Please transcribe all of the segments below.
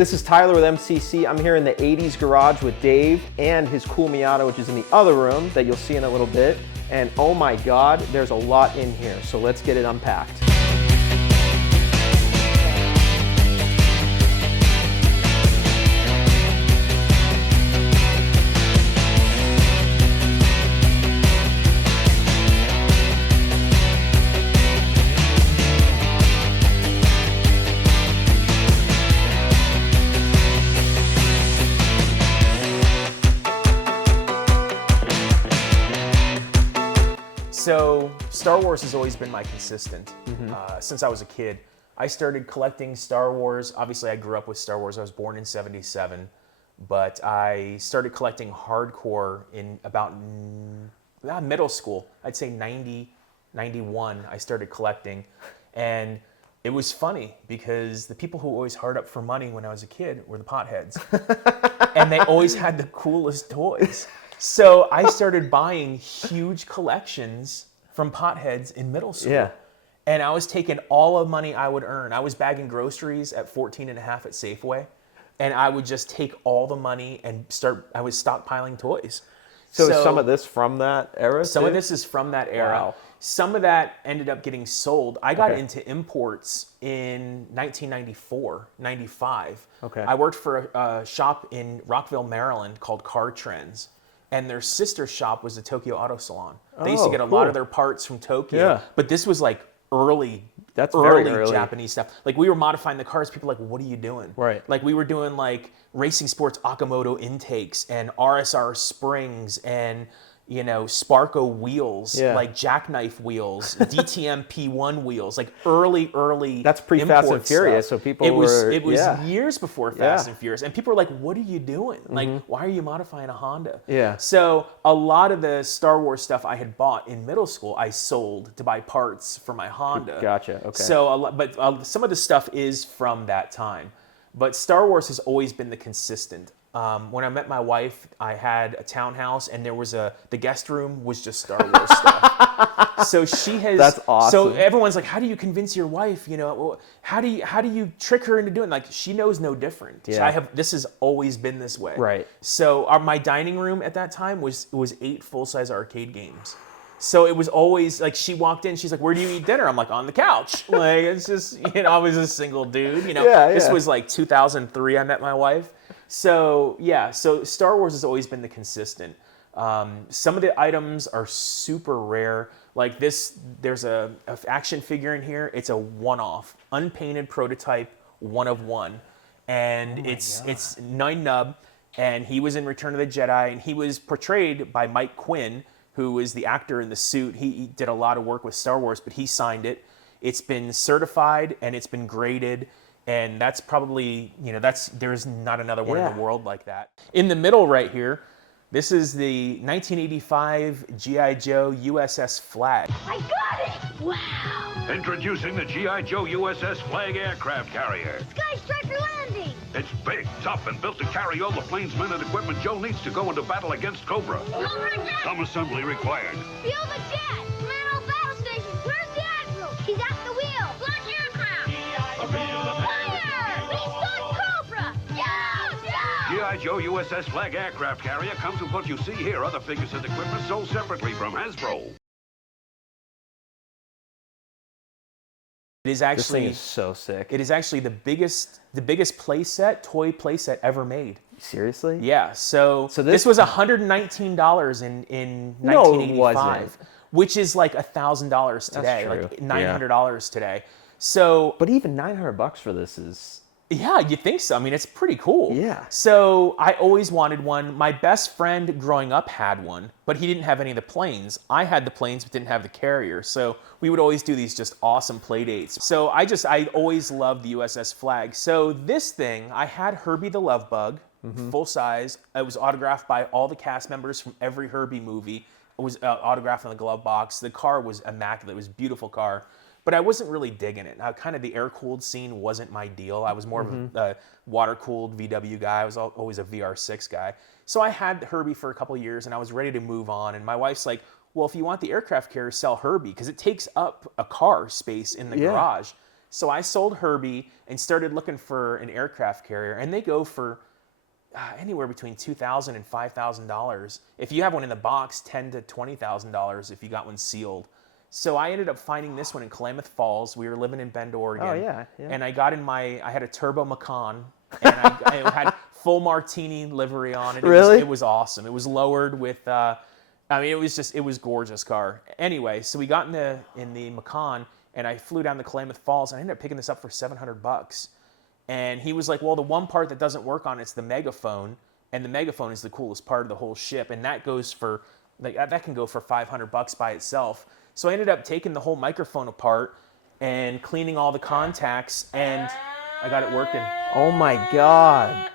this is Tyler with MCC. I'm here in the 80s garage with Dave and his cool Miata, which is in the other room that you'll see in a little bit. And oh my God, there's a lot in here. So let's get it unpacked. So Star Wars has always been my consistent since I was a kid. I started collecting Star Wars. Obviously, I grew up with Star Wars. I was born in '77, but I started collecting hardcore in about middle school. I'd say 90, 91, I started collecting. And it was funny because the people who always hard up for money when I was a kid were the potheads. And they always had the coolest toys. So I started buying huge collections from potheads in middle school. Yeah. And I was taking all of money I would earn. I was bagging groceries at 14 and a half at Safeway. And I would just take all the money and I was stockpiling toys. So is some of this from that era? Some too? of this is from that era. Wow. Some of that ended up getting sold. I got into imports in 1994, 95. Okay. I worked for a shop in Rockville, Maryland called Car Trends. And their sister shop was the Tokyo Auto Salon. They used to get a lot of their parts from Tokyo. Yeah. But this was like early early Japanese stuff. Like we were modifying the cars. People were like, what are you doing? Right. Like we were doing like Racing Sports Akamoto intakes and RSR springs and, you know, Sparco wheels, like jackknife wheels, DTM P1 wheels, like early. That's pre-Fast and Furious, so people It was years before Fast and Furious, and people were like, "What are you doing? Like, why are you modifying a Honda?" Yeah. So a lot of the Star Wars stuff I had bought in middle school, I sold to buy parts for my Honda. Gotcha. Okay. So, some of the stuff is from that time, but Star Wars has always been the consistent. When I met my wife, I had a townhouse, and there was the guest room was just Star Wars stuff. So she has. That's awesome. So everyone's like, "How do you convince your wife? You know, how do you trick her into doing?" Like she knows no different. Yeah. So this has always been this way. Right. So my dining room at that time was 8 full-size arcade games. So it was always like she walked in, she's like, "Where do you eat dinner?" I'm like, "On the couch." Like it's just, you know, I was a single dude. You know, this was like 2003. I met my wife. So so Star Wars has always been the consistent. Some of the items are super rare. Like this, there's a action figure in here. It's a one-off, unpainted prototype, one of one, and it's Nine Nub, and he was in Return of the Jedi, and he was portrayed by Mike Quinn, who is the actor in the suit. He did a lot of work with Star Wars, but he signed it. It's been certified and it's been graded. And that's probably, you know, there's not another one in the world like that. In the middle right here, this is the 1985 G.I. Joe USS Flagg. I got it! Wow! Introducing the G.I. Joe USS Flagg aircraft carrier. Sky Striker landing! It's big, tough, and built to carry all the planes, men, and equipment Joe needs to go into battle against Cobra. Over again! Some assembly required. Feel the jet! Command battle station! Where's the Admiral? He's at the wheel! Black aircraft! Fire! He's on Cobra! Yeah! G.I. Joe USS Flagg aircraft carrier comes with what you see here. Other figures and equipment sold separately from Hasbro. It is This actually thing is so sick. It is actually the biggest toy playset ever made. Seriously? Yeah. So this was $119 in 1985, No, it wasn't. which is like $1,000 today, true. like $900 today. So, But even $900 for this is... yeah, you think so? I mean, it's pretty cool. Yeah. So I always wanted one. My best friend growing up had one, but he didn't have any of the planes. I had the planes, but didn't have the carrier. So we would always do these just awesome play dates. So I always loved the USS Flagg. So this thing, I had Herbie the Love Bug, full size. It was autographed by all the cast members from every Herbie movie. It was autographed in the glove box. The car was immaculate. It was a beautiful car. But I wasn't really digging it. Kind of the air-cooled scene wasn't my deal. I was more of a water-cooled VW guy. I was always a VR6 guy. So I had Herbie for a couple of years, and I was ready to move on. And my wife's like, well, if you want the aircraft carrier, sell Herbie, because it takes up a car space in the garage. So I sold Herbie and started looking for an aircraft carrier, and they go for anywhere between $2,000 and $5,000. If you have one in the box, $10,000 to $20,000 if you got one sealed. So I ended up finding this one in Klamath Falls. We were living in Bend, Oregon. Oh, yeah. And I got I had a turbo Macan, and I had full Martini livery on it. Really? It was awesome. It was lowered with, it was gorgeous car. Anyway, so we got in the Macan, and I flew down to Klamath Falls, and I ended up picking this up for $700. And he was like, well, the one part that doesn't work on it's the megaphone, and the megaphone is the coolest part of the whole ship, and that goes for, that can go for $500 by itself. So I ended up taking the whole microphone apart and cleaning all the contacts, and I got it working. Oh my God.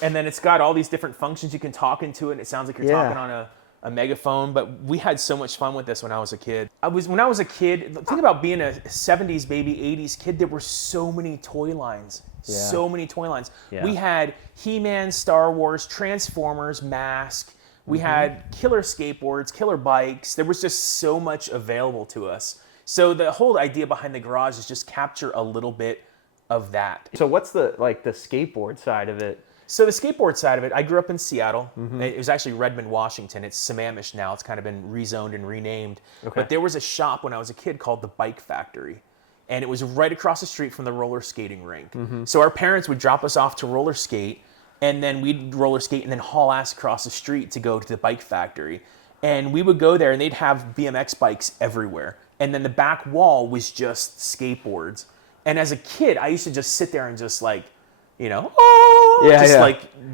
And then it's got all these different functions you can talk into it, and it sounds like you're talking on a megaphone. But we had so much fun with this when I was a kid. When I was a kid, think about being a 70s baby, 80s kid, there were so many toy lines. Yeah. So many toy lines. Yeah. We had He-Man, Star Wars, Transformers, Mask. We had killer skateboards, killer bikes. There was just so much available to us. So the whole idea behind the garage is just capture a little bit of that. So what's the skateboard side of it? So the skateboard side of it, I grew up in Seattle. It was actually Redmond, Washington. It's Sammamish now. It's kind of been rezoned and renamed. Okay. But there was a shop when I was a kid called the Bike Factory. And it was right across the street from the roller skating rink. So our parents would drop us off to roller skate, and then we'd roller skate and then haul ass across the street to go to the Bike Factory. And we would go there, and they'd have BMX bikes everywhere. And then the back wall was just skateboards. And as a kid, I used to just sit there and just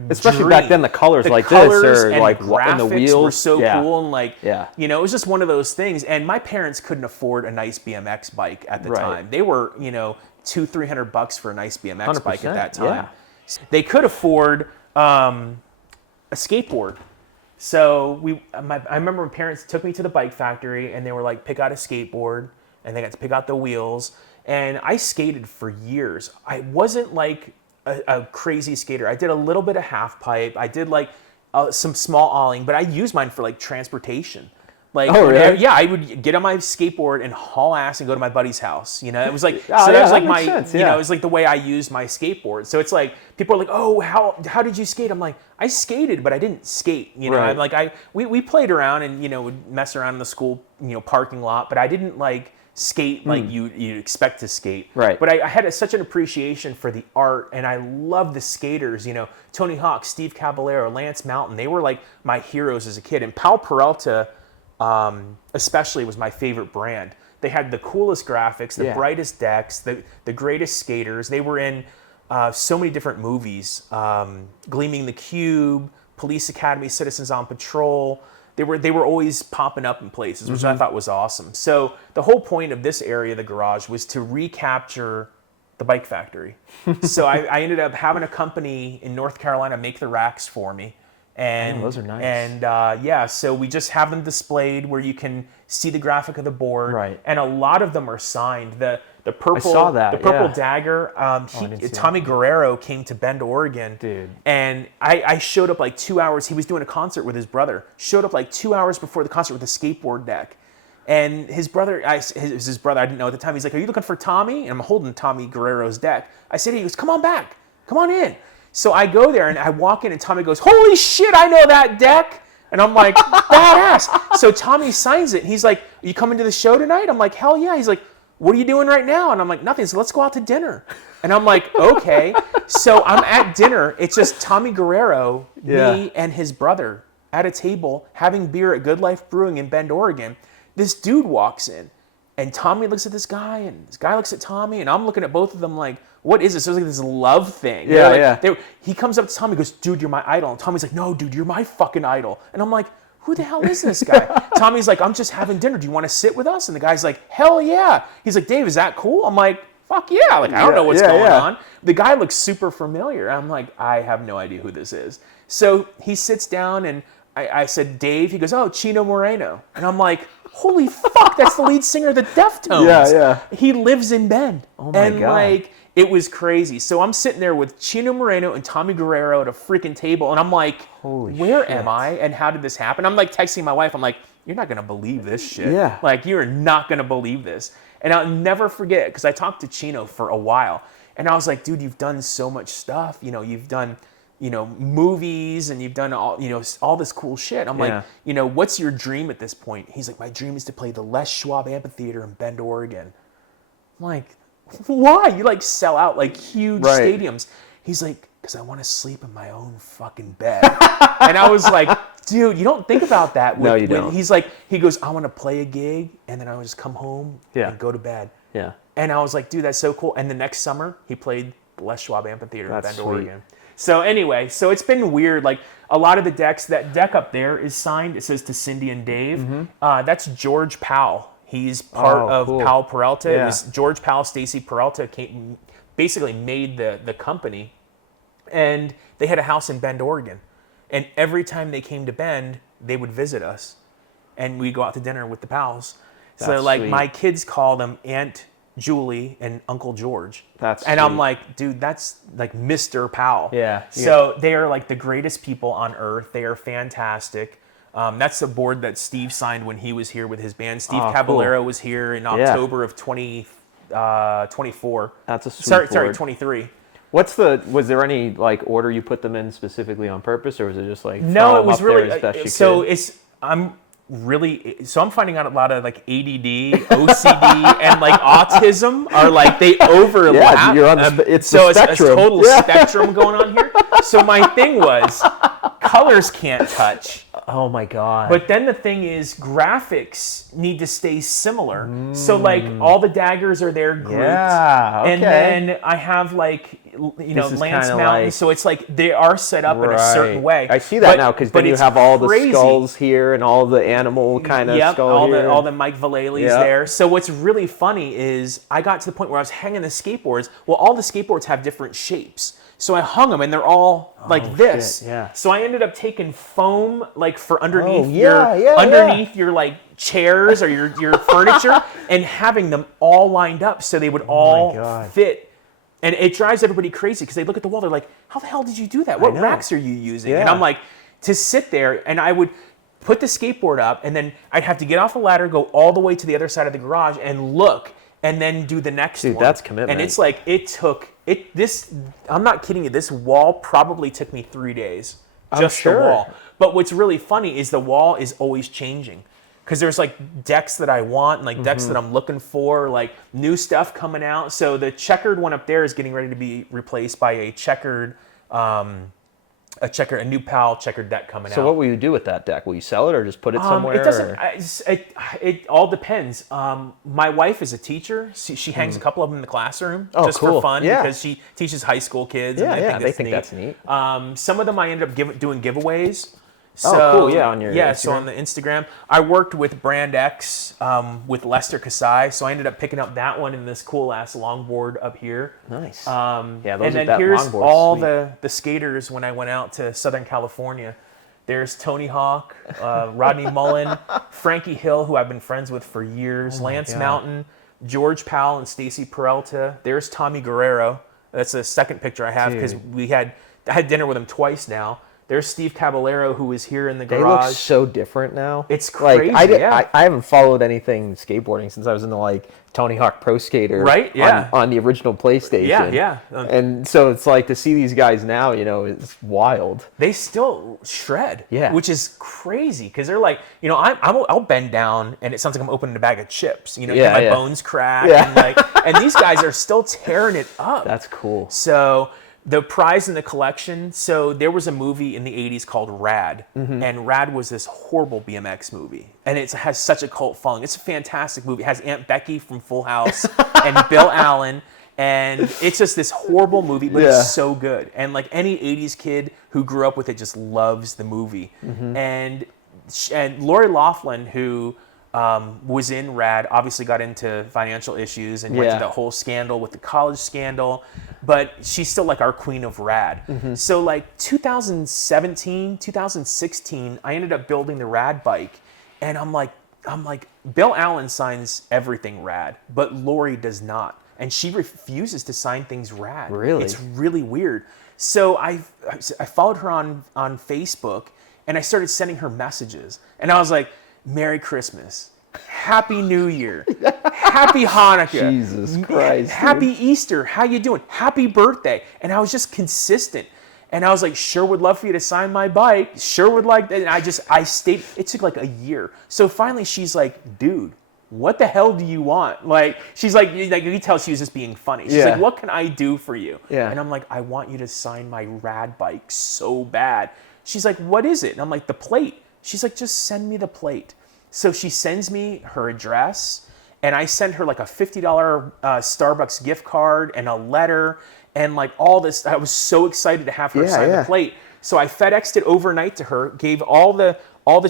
especially back then, the colors like colors this or and like graphics in the wheels were so cool, and it was just one of those things. And my parents couldn't afford a nice BMX bike at the time. They were $200-300 for a nice BMX bike at that time. Yeah. They could afford a skateboard. So I remember my parents took me to the Bike Factory, and they were like, pick out a skateboard, and they got to pick out the wheels. And I skated for years. I wasn't like a crazy skater. I did a little bit of half pipe. I did like some small awling, but I used mine for like transportation. Like, oh, really? Yeah, I would get on my skateboard and haul ass and go to my buddy's house. It was like, it was like the way I used my skateboard. So it's like, people are like, oh, how did you skate? I'm like, I skated, but I didn't skate. I'm like, we played around and, would mess around in the school, parking lot, but I didn't like skate like you'd expect to skate. Right. But I had such an appreciation for the art, and I love the skaters, Tony Hawk, Steve Caballero, Lance Mountain. They were like my heroes as a kid. And Pal Peralta, especially, was my favorite brand. They had the coolest graphics, the brightest decks, the greatest skaters. They were in so many different movies, Gleaming the Cube, Police Academy, Citizens on Patrol. They were always popping up in places, which I thought was awesome. So the whole point of this area of the garage was to recapture the Bike Factory. So I ended up having a company in North Carolina make the racks for me. And those are nice. And so we just have them displayed where you can see the graphic of the board. Right. And a lot of them are signed. The purple, I saw that, the purple dagger. Tommy Guerrero came to Bend, Oregon. Dude. And I showed up like 2 hours. He was doing a concert with his brother. Showed up like 2 hours before the concert with a skateboard deck. And his brother, I didn't know at the time. He's like, "Are you looking for Tommy?" And I'm holding Tommy Guerrero's deck. I said, he goes, "Come on back. Come on in." So I go there and I walk in and Tommy goes, "Holy shit, I know that deck." And I'm like, badass. So Tommy signs it. And he's like, "Are you coming to the show tonight?" I'm like, "Hell yeah." He's like, "What are you doing right now?" And I'm like, "Nothing." So let's go out to dinner. And I'm like, okay. So I'm at dinner. It's just Tommy Guerrero, me, and his brother at a table having beer at Good Life Brewing in Bend, Oregon. This dude walks in, and Tommy looks at this guy, and this guy looks at Tommy, and I'm looking at both of them like, what is this? It was like this love thing. He comes up to Tommy and goes, "Dude, you're my idol." And Tommy's like, "No, dude, you're my fucking idol." And I'm like, who the hell is this guy? Tommy's like, "I'm just having dinner. Do you want to sit with us?" And the guy's like, "Hell yeah." He's like, "Dave, is that cool?" I'm like, "Fuck yeah." Like, I don't know what's going on. The guy looks super familiar. I'm like, I have no idea who this is. So he sits down and I said, "Dave." He goes, "Oh, Chino Moreno." And I'm like, holy fuck, that's the lead singer of the Deftones. Yeah. He lives in Bend. Oh my God. Like, it was crazy. So I'm sitting there with Chino Moreno and Tommy Guerrero at a freaking table, and I'm like, where am I? And how did this happen? I'm like texting my wife. I'm like, you're not going to believe this shit. Yeah. Like, you're not going to believe this. And I'll never forget, because I talked to Chino for a while, and I was like, dude, you've done so much stuff. You know, you've done, you know, movies, and you've done all, you know, all this cool shit. I'm like, you know, what's your dream at this point? He's like, my dream is to play the Les Schwab Amphitheater in Bend, Oregon. I'm like, why? You like sell out like huge stadiums. He's like, because I want to sleep in my own fucking bed. And I was like, dude, you don't think about that. No, you don't. He's like, he goes, I want to play a gig, and then I would just come home and go to bed. Yeah. And I was like, dude, that's so cool. And the next summer, he played the Les Schwab Amphitheater in Bend, sweet. Oregon. So anyway, so it's been weird. Like, a lot of the decks, that deck up there is signed. It says to Cindy and Dave. That's George Powell. He's part of Powell Peralta. It was George Powell, Stacy Peralta basically made the company. And they had a house in Bend, Oregon. And every time they came to Bend, they would visit us. And we'd go out to dinner with the Powells. So, like, sweet. my kids call them Aunt Julie and Uncle George. That's and sweet. I'm like, dude, that's like Mr. Powell. Yeah. So they are like the greatest people on earth. They are fantastic. That's the board that Steve signed when he was here with his band. Steve Caballero was here in October of 2024. That's a sweet Sorry, board. 23. Was there any like order you put them in specifically on purpose, or was it just like No, it was up there really as best you so. could? I'm finding out a lot of like ADD, OCD, and like autism are like they overlap. Yeah, you're on the it's so the spectrum. It's a total spectrum going on here. So my thing was colors can't touch. Oh my god. But then the thing is, graphics need to stay similar. So like all the daggers are there grouped. Yeah, okay. And then I have like, you know, This is Lance kinda Mountain. like- So it's like they are set up in a certain way. I see that now because then you it's have all the crazy. skulls here and all the animal kind of skull all here. the Mike Vallely's there. So what's really funny is I got to the point where I was hanging the skateboards. Well, all the skateboards have different shapes. So I hung them and they're all like this. shit, yeah. So I ended up taking foam like for underneath your like chairs or your furniture and having them all lined up so they would all fit. And it drives everybody crazy because they look at the wall. They're like, how the hell did you do that? What racks are you using? Yeah. And I'm like, to sit there and I would put the skateboard up and then I'd have to get off the ladder, go all the way to the other side of the garage and look and then do the next one. Dude, that's commitment. And it's like, I'm not kidding you, this wall probably took me 3 days. Just the wall. But what's really funny is the wall is always changing. Because there's like decks that I want and like decks that I'm looking for, like new stuff coming out. So the checkered one up there is getting ready to be replaced by a checkered, a new PAL checkered deck coming out. So what will you do with that deck? Will you sell it or just put it somewhere? It doesn't. It all depends. My wife is a teacher. She hangs a couple of them in the classroom just for fun because she teaches high school kids. Yeah, and they think that's neat. Some of them I ended up doing giveaways. So, cool. Yeah, on your Instagram. So on the Instagram, I worked with Brand X with Lester Kasai, so I ended up picking up that one in this cool ass longboard up here. Nice. And then here's all the skaters when I went out to Southern California. There's Tony Hawk, Rodney Mullen, Frankie Hill, who I've been friends with for years, Lance Mountain, George Powell, and Stacy Peralta. There's Tommy Guerrero. That's the second picture I have because I had dinner with him twice now. There's Steve Caballero, who is here in the garage. They look so different now. It's crazy. Like, I haven't followed anything skateboarding since I was in the like Tony Hawk Pro Skater. Right? Yeah. On the original PlayStation. Yeah. And so it's like to see these guys now, you know, it's wild. They still shred. Yeah. Which is crazy because they're like, you know, I'll bend down and it sounds like I'm opening a bag of chips. You know, my bones crack. Yeah. And these guys are still tearing it up. That's cool. So the prize in the collection, so there was a movie in the 80s called Rad, and Rad was this horrible BMX movie, and it has such a cult following. It's a fantastic movie. It has Aunt Becky from Full House and Bill Allen, and it's just this horrible movie, but it's so good. And like any 80s kid who grew up with it just loves the movie. And Lori Loughlin, who was in Rad, obviously got into financial issues and went through that whole scandal with the college scandal, but she's still like our queen of Rad. So like 2017, 2016, I ended up building the Rad bike, and I'm like, Bill Allen signs everything Rad, but Lori does not, and she refuses to sign things Rad. Really? It's really weird. So I followed her on Facebook, and I started sending her messages, and I was like, Merry Christmas, Happy New Year, Happy Hanukkah, Jesus Christ, Happy Easter, how you doing? Happy birthday. And I was just consistent. And I was like, sure would love for you to sign my bike. Sure would like that. And I stayed, it took like a year. So finally she's like, dude, what the hell do you want? Like, she's like you can tell she was just being funny. She's like, what can I do for you? Yeah. And I'm like, I want you to sign my rad bike so bad. She's like, what is it? And I'm like, the plate. She's like, just send me the plate. So she sends me her address, and I send her like a $50 Starbucks gift card and a letter and like all this. I was so excited to have her sign the plate. So I FedExed it overnight to her, gave all the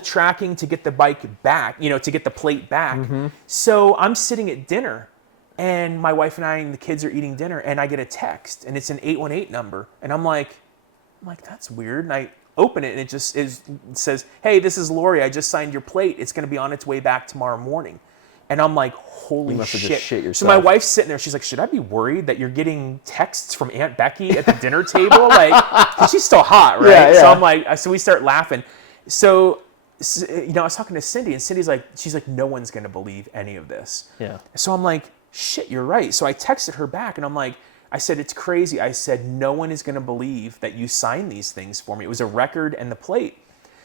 tracking to get the bike back, to get the plate back. So I'm sitting at dinner, and my wife and I and the kids are eating dinner, and I get a text, and it's an 818 number, and I'm like, that's weird. And I open it, and it says, hey, this is Lori. I just signed your plate. It's going to be on its way back tomorrow morning. And I'm like, holy shit. So my wife's sitting there. She's like, should I be worried that you're getting texts from Aunt Becky at the dinner table? Like, 'cause she's still hot, right? Yeah. So I'm like, so we start laughing. So, I was talking to Cindy, and she's like, no one's going to believe any of this. Yeah. So I'm like, shit, you're right. So I texted her back, and I'm like, I said, it's crazy. I said, no one is going to believe that you signed these things for me. It was a record and the plate.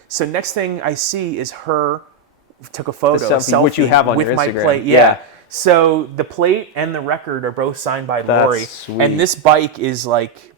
So next thing I see is her took a photo, a selfie, which you have on with your my Instagram. plate. Yeah. So the plate and the record are both signed by Lori. Sweet. And this bike is like,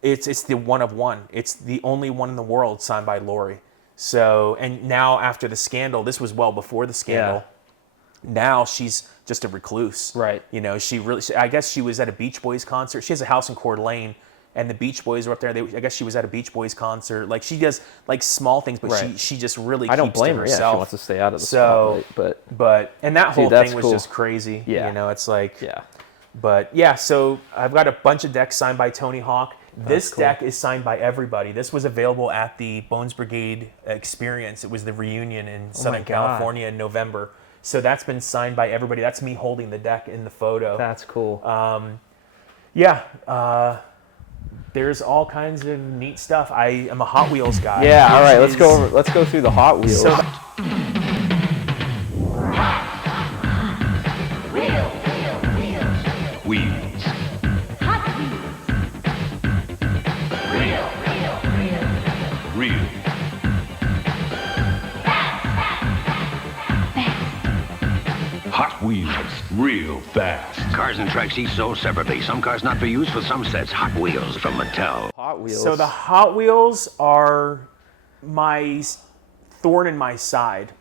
it's the one of one. It's the only one in the world signed by Lori. So, and now after the scandal, this was well before the scandal. Yeah. Now she's just a recluse. Right. I guess she was at a Beach Boys concert. She has a house in Coeur d'Alene, and the Beach Boys were up there. I guess she was at a Beach Boys concert. Like, she does like small things, but she just really keeps to herself. I don't blame her. Yeah, she wants to stay out of the spotlight. But that whole thing was just crazy. Yeah. It's like, But yeah, so I've got a bunch of decks signed by Tony Hawk. This deck is signed by everybody. This was available at the Bones Brigade experience. It was the reunion in Southern California in November. So that's been signed by everybody. That's me holding the deck in the photo. That's cool. There's all kinds of neat stuff. I am a Hot Wheels guy. Yeah, all right. Let's go through the Hot Wheels. So Wheels. Hot Wheels. Real. Hot Wheels. Real fast. Cars and tracks each sold separately. Some cars not for use for some sets. Hot Wheels from Mattel. Hot Wheels. So the Hot Wheels are my thorn in my side.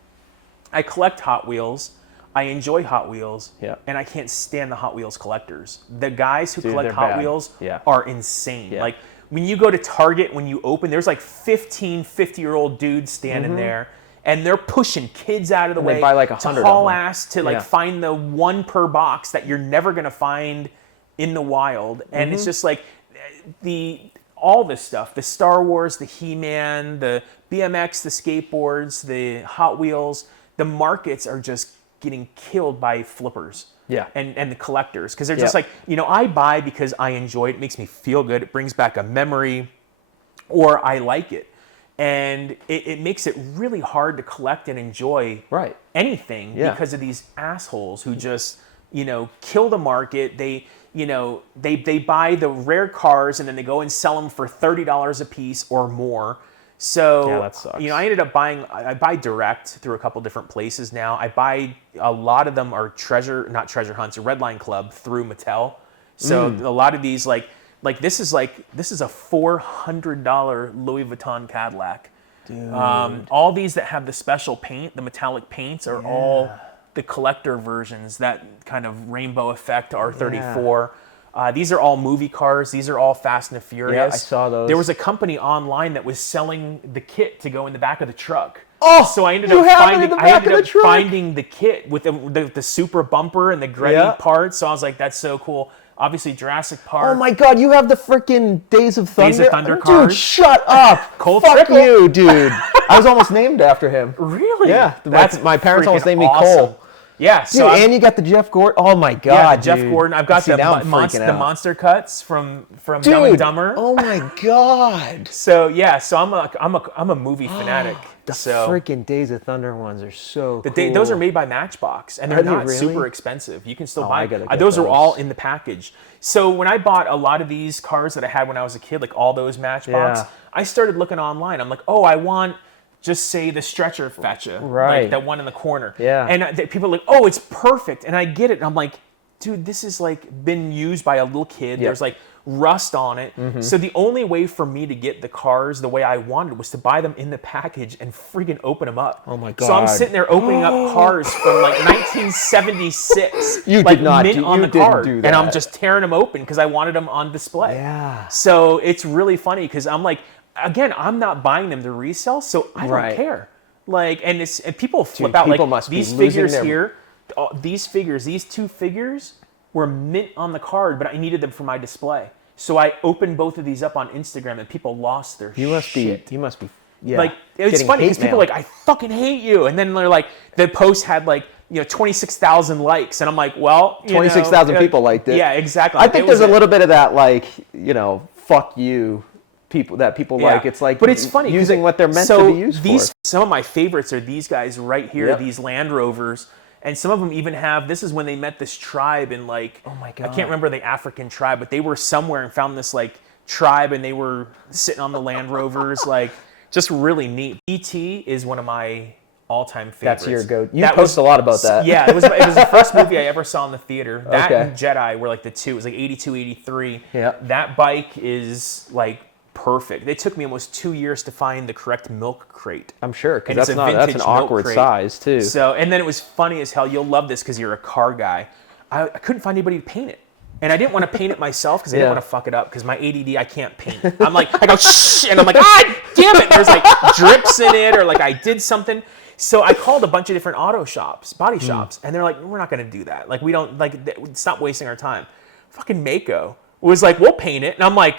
I collect Hot Wheels. I enjoy Hot Wheels. Yeah. And I can't stand the Hot Wheels collectors. The guys who collect they're Hot bad. Wheels Yeah. are insane. Yeah. Like, when you go to Target, when you open, there's like 15 50-year-old dudes standing there, and they're pushing kids out of the way they buy like to 100 haul of them. ass to like find the one per box that you're never going to find in the wild. And it's just like all this stuff, the Star Wars, the He-Man, the BMX, the skateboards, the Hot Wheels, the markets are just getting killed by flippers. Yeah. And the collectors, because they're just like, I buy because I enjoy it. It makes me feel good. It brings back a memory, or I like it. And it makes it really hard to collect and enjoy anything because of these assholes who just, kill the market. They buy the rare cars, and then they go and sell them for $30 a piece or more. So, that sucks. I ended up I buy direct through a couple different places now. I buy, a lot of them are not treasure hunts, or Redline Club through Mattel. So a lot of these, like this is a $400 Louis Vuitton Cadillac. Dude. All these that have the special paint, the metallic paints, are all the collector versions, that kind of rainbow effect R34. These are all movie cars. These are all Fast and the Furious. Yeah, I saw those. There was a company online that was selling the kit to go in the back of the truck. Oh, so I ended you up have finding it in the back of the truck? finding the kit with the super bumper and the Gretty parts. So I was like, that's so cool. Obviously, Jurassic Park. Oh my God, you have the freaking Days of Thunder. Days of Thunder cars. Dude, shut up. Cole Fuck Trickle. you, dude. I was almost named after him. Really? Yeah. That's my parents almost named me awesome. Cole. Yeah. Dude, So and you got the Jeff Gordon. Oh my God, yeah, the Jeff dude. Gordon. I've got See, the now I'm freaking out. monster cuts from Dude, Dumb and Dumber. Oh my God. So yeah, so I'm a movie fanatic. The So freaking Days of Thunder ones are so cool. those are made by Matchbox, and they're Are they not really? super expensive. You can still Oh, buy I gotta them. get Those are all those. in the package. So when I bought a lot of these cars that I had when I was a kid, like all those Matchbox, Yeah. I started looking online. I'm like, oh, I want just say the stretcher fetcher, Right. like that one in the corner. Yeah. And people are like, oh, it's perfect, and I get it. And I'm like, dude, this is like been used by a little kid. Yeah. There's like rust on it. So the only way for me to get the cars the way I wanted was to buy them in the package and freaking open them up. Oh my So I'm God. sitting there opening up cars from like 1976. You like did not mint do- on you the didn't card, do and I'm that. just tearing them open because I wanted them on display. Yeah. So it's really funny because I'm like, again, I'm not buying them to resell, so I don't Right. care. Like, and people flip Dude, out people like must be these losing figures their- here. These two figures were mint on the card, but I needed them for my display. So I opened both of these up on Instagram, and people lost their You must shit. be. You must be. Yeah. Like, it's Getting funny hate because people are mail. like, I fucking hate you. And then they're like, the post had like, 26,000 likes. And I'm like, well, 26,000 people liked it. Yeah, exactly. I think there's a little bit of that, like, fuck you, people Yeah. like. It's like, but it's funny 'cause using what they're meant so to be used for. Some of my favorites are these guys right here, Yep. these Land Rovers. And some of them even have, this is when they met this tribe in like, Oh my I God. can't remember the African tribe, but they were somewhere and found this like tribe and they were sitting on the Land Rovers, like just really neat. E.T. is one of my all-time favorites. That's your go. You That post a lot about that. Yeah, it was the first movie I ever saw in the theater. That Okay. and Jedi were like the two. It was like 82, 83. Yeah. That bike is like perfect. It took me almost 2 years to find the correct milk crate. I'm sure, because And it's that's a an vintage milk awkward crate. size too. So, and then it was funny as hell. You'll love this because you're a car guy. I couldn't find anybody to paint it. And I didn't want to paint it myself because I didn't Yeah. want to fuck it up because my ADD, I can't paint. I'm like, I go, shh, and I'm like, God damn it. There's like drips in it or like I did something. So I called a bunch of different auto shops, body shops, and they're like, we're not going to do that. Like, we don't, like, stop wasting our time. Fucking Mako was like, we'll paint it. And I'm like,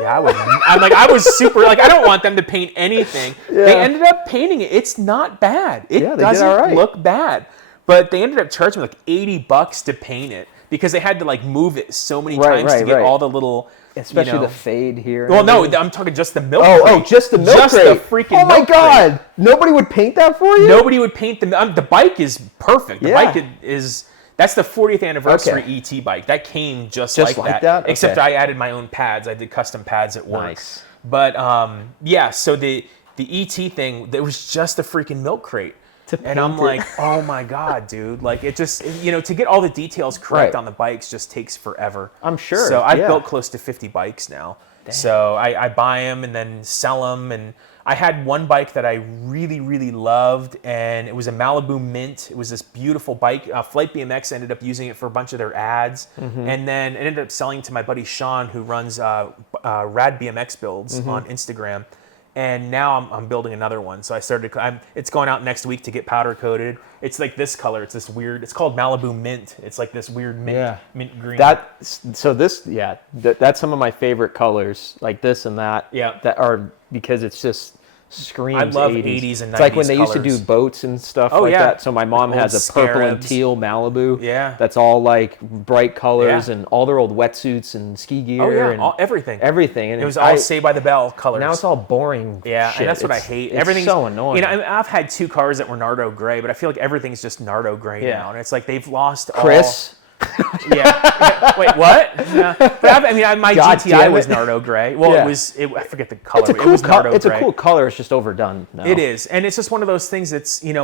yeah, I was super, like, I don't want them to paint anything. Yeah. They ended up painting it. It's not bad. It Yeah, they did doesn't all right. look bad. But they ended up charging me like $80 to paint it because they had to like move it so many times to get all the little, especially the fade here. and Well, no, everything. I'm talking just the milk Oh, crate. just the milk Just crate. the freaking Oh my milk crate. God! Nobody would paint that for you. Nobody would paint the bike is perfect. The Yeah. bike is that's the 40th anniversary Okay. ET bike. That came just Just like like that. that? Except Okay. I added my own pads. I did custom pads at work. Nice. But yeah, so the ET thing, there was just a freaking milk crate. And I'm paint it. like, oh my God, dude. Like it just, to get all the details correct Right. on the bikes just takes forever. I'm sure, So I've yeah. built close to 50 bikes now. So I buy them and then sell them. And I had one bike that I really, really loved, and it was a Malibu Mint. It was this beautiful bike. Flight BMX ended up using it for a bunch of their ads. Mm-hmm. And then it ended up selling to my buddy Sean, who runs Rad BMX Builds Mm-hmm. on Instagram. And now I'm building another one. So I started, it's going out next week to get powder coated. It's like this color. It's this weird, it's called Malibu Mint. It's like this weird mint green. That's some of my favorite colors, like this and that. Yeah. That are because it's just screams. I love 80s. 80s and It's like when 90s they used to colors. do boats and stuff Oh, like yeah. that. So my mom Like has old a purple and Scarabs. teal Malibu. Yeah. That's all like bright colors Yeah. and all their old wetsuits and ski gear. Oh yeah, and everything. everything. And It was all Saved by the Bell colors. now it's all boring. Yeah, shit. and that's what I It's- hate. It's Everything's so annoying. I've had two cars that were Nardo gray, but I feel like everything's just Nardo gray Yeah. now, and it's like they've lost Chris. Yeah. Wait, what? Yeah. But my God GTI damn was it. Nardo gray. Well, Yeah. I forget the color. It's a but it cool was Nardo It's gray. a cool color. It's just overdone now. It is, and it's just one of those things that's when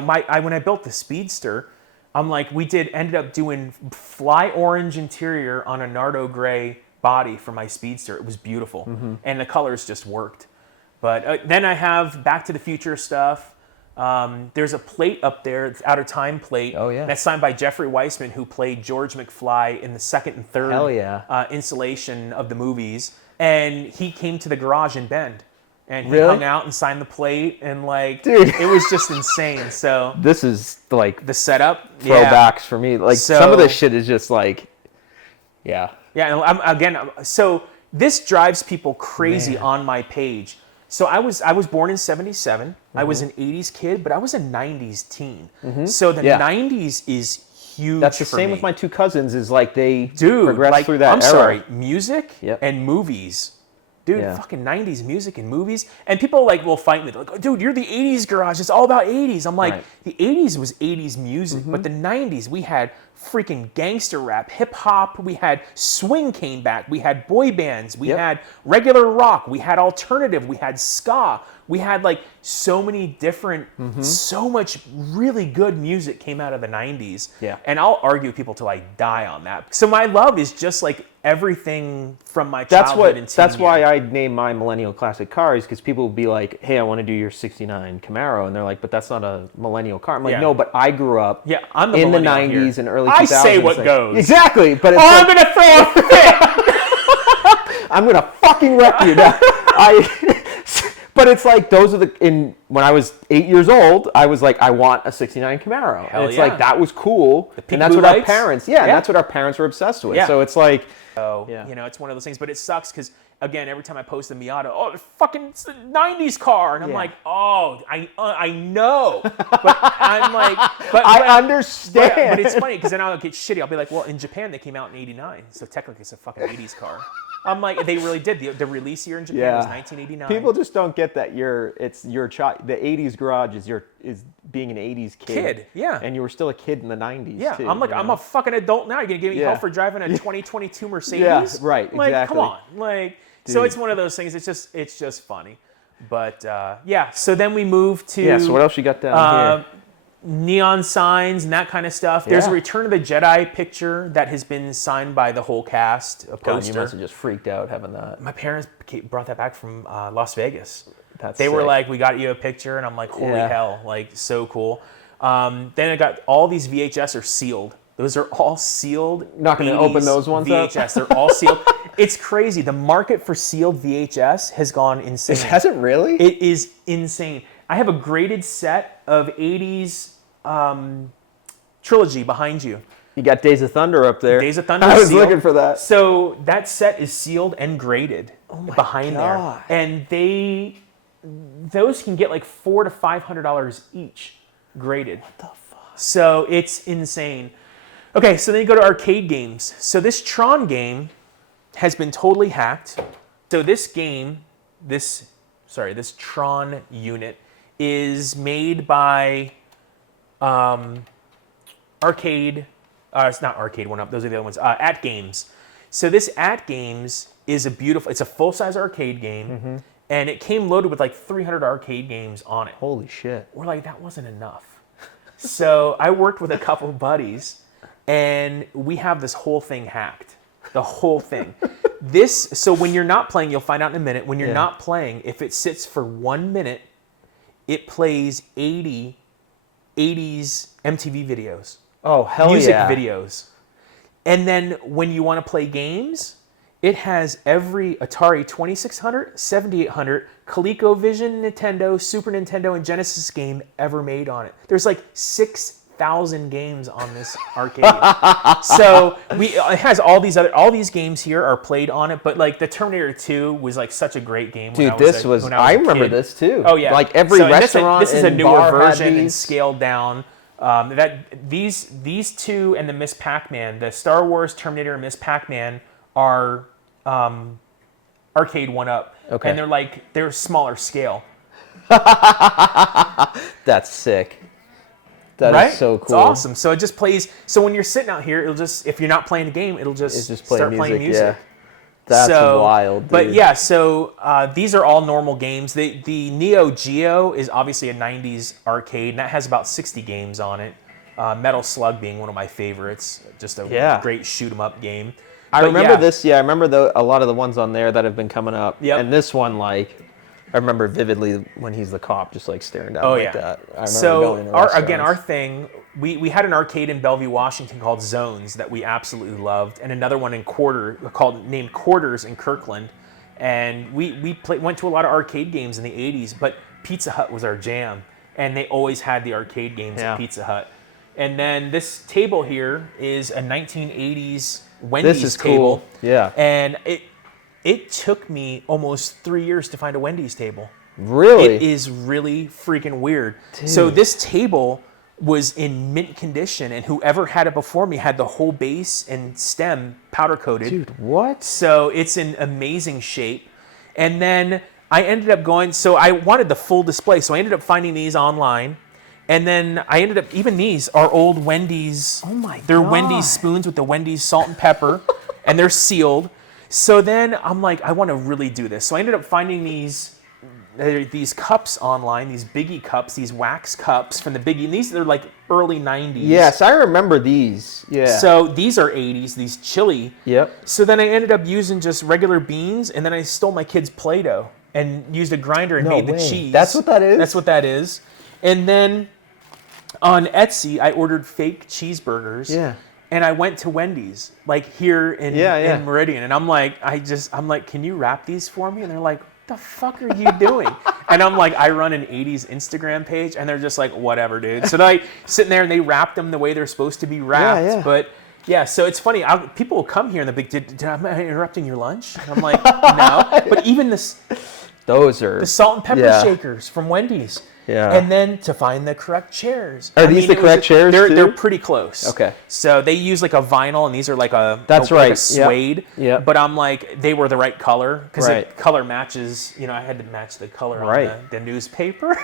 I built the Speedster, I'm like ended up doing fly orange interior on a Nardo gray body for my Speedster. It was beautiful, and the colors just worked. But then I have Back to the Future stuff. There's a plate up there, it's Out of Time plate. Oh, yeah. That's signed by Jeffrey Weissman, who played George McFly in the second and third Hell yeah. installation of the movies. And he came to the garage in Bend. And he Really? hung out and signed the plate, and Dude. it was just insane. So This is like the setup, throwbacks for me. Like some of So- this shit is just like, yeah. Yeah, and so this drives people crazy Man. on my page. So I was born in '77. I was Mm-hmm. an '80s kid, but I was a '90s teen. So the Yeah. '90s is huge. That's the for same me. with my two cousins. Is like they Dude, progressed like, through that I'm era. sorry, music Yep. and movies dude, Yeah. fucking 90s music and movies. And people like will fight me. They're like, oh, dude, you're the 80s garage. It's all about 80s. I'm like, Right. the 80s was 80s music, but the 90s, we had freaking gangster rap, hip hop. We had swing came back. We had boy bands. We Yep. had regular rock. We had alternative. We had ska. We had like so many different, so much really good music came out of the 90s. Yeah. And I'll argue with people till I die on that. So my love is just like everything from my childhood and teen That's why years. I name my millennial classic cars, because people will be like, hey, I want to do your 69 Camaro, and they're like, but that's not a millennial car. I'm like, Yeah. no, but I grew up Yeah, I'm the in the millennial 90s here. and early I 2000s. say what like- goes. Exactly, but it's Oh, like, I'm gonna throw a fit. I'm gonna fucking wreck you now. But it's like when I was 8 years old, I was like, I want a 69 Camaro. Hell And it's yeah. like, that was cool. peek And that's blue what our lights? parents, and Yeah. that's what our parents were obsessed with. Yeah. So it's like, So, Yeah. you know, it's one of those things, but it sucks because, again, every time I post the Miata, oh, it's the 90s car. And I'm Yeah. like, oh, I know. But I'm like, I understand. But it's funny because then I'll get shitty. I'll be like, well, in Japan, they came out in 89. So technically it's a fucking 80s car. I'm like, they really did. The release year in Japan was 1989. People just don't get that it's your child. The 80s garage is being an 80s kid. Yeah. And you were still a kid in the 90s. Yeah, too, I'm like, you I'm know? a fucking adult now. You're gonna give me Yeah. hell for driving a 2022 Mercedes? Yeah, right, Like, exactly. come on, like, so Dude. it's one of those things. It's just funny, but yeah. So then we moved to Yeah. So what else you got down here? neon signs and that kind of stuff. There's a Yeah. Return of the Jedi picture that has been signed by the whole cast. A God, poster. you must have just freaked out having that. My parents brought that back from Las Vegas. That's They were sick. like, we got you a picture, and I'm like, holy Yeah. hell, like, so cool. Then I got all these VHS are sealed. Those are all sealed. Not gonna 80s open those ones up? VHS, they're all sealed. It's crazy. The market for sealed VHS has gone insane. Has it really? It is insane. I have a graded set of 80s trilogy behind you. You got Days of Thunder up there. Days of Thunder I was sealed. looking for that. So that set is sealed and graded behind God. there, and those can get like $400 to $500 each graded. What the fuck? So it's insane. Okay, so then you go to arcade games. So this Tron game has been totally hacked. So this game, this Tron unit is made by Arcade. It's not Arcade One Up. Those are the other ones. At Games. So this At Games is it's a full-size arcade game, and it came loaded with like 300 arcade games on it. Holy shit. We're like, that wasn't enough. So I worked with a couple buddies, and we have this whole thing hacked. The whole thing. So when you're not playing, you'll find out in a minute. When you're Yeah. not playing, if it sits for 1 minute, it plays 80s MTV videos. Oh, hell Music yeah. videos. And then when you want to play games, it has every Atari 2600, 7800, ColecoVision, Nintendo, Super Nintendo, and Genesis game ever made on it. There's like 6,000 games on this arcade. So it has all these games here are played on it, but like the Terminator 2 was like such a great game. Dude, when I I a remember kid. this too. Oh yeah, Like every So, and restaurant This is a and newer bar had version and these. scaled down. These two and the Miss Pac-Man, the Star Wars, Terminator, and Miss Pac-Man are arcade 1-up. Okay. And they're smaller scale. That's sick. That is Right? so cool. It's awesome. So it just plays. So when you're sitting out here, if you're not playing a game, it'll just, It's just start playing music. Yeah. That's wild, dude. But yeah, so these are all normal games. The Neo Geo is obviously a 90s arcade, and that has about 60 games on it. Metal Slug being one of my favorites. Just a great shoot 'em up game. I But remember yeah. this. Yeah, I remember a lot of the ones on there that have been coming up. Yep. And this one, like, I remember vividly when he's the cop, just like staring down like that. I remember So going to our restaurants. thing, we had an arcade in Bellevue, Washington called Zones that we absolutely loved, and another one named Quarters in Kirkland. And we went to a lot of arcade games in the 80s, but Pizza Hut was our jam, and they always had the arcade games at Pizza Hut. And then this table here is a 1980s Wendy's This is table. cool. Yeah. And it took me almost 3 years to find a Wendy's table. Really? It is really freaking weird. So this table was in mint condition, and whoever had it before me had the whole base and stem powder coated. Dude, what? So it's in amazing shape. And then I ended up going, so I wanted the full display. So I ended up finding these online. And then I ended up, even these are old Wendy's. Oh my They're God. Wendy's spoons with the Wendy's salt and pepper. And they're sealed. So then I'm like, I want to really do this. So I ended up finding these cups online, these Biggie cups, these wax cups from the Biggie. And these, they're like early 90s. Yes, I remember these. Yeah. So these are 80s, these chili. Yep. So then I ended up using just regular beans, and then I stole my kid's Play-Doh and used a grinder and made the cheese. That's what that is? That's what that is. And then on Etsy, I ordered fake cheeseburgers. Yeah. And I went to Wendy's, like here in Meridian. And I'm like, can you wrap these for me? And they're like, the fuck are you doing? And I'm like, I run an 80s Instagram page, and they're just like, whatever, dude. So then I sitting there, and they wrapped them the way they're supposed to be wrapped. Yeah. But yeah, so it's funny. People will come here and they'll be, am I interrupting your lunch? And I'm like, no. But even those are the salt and pepper shakers from Wendy's. Yeah. And then to find the correct chairs. Are these the correct chairs too? They're pretty close. Okay. So they use like a vinyl, and these are like a That's like right. a suede. Yeah. But I'm like, they were the right color because Right. the color matches. I had to match the color Right. on the newspaper.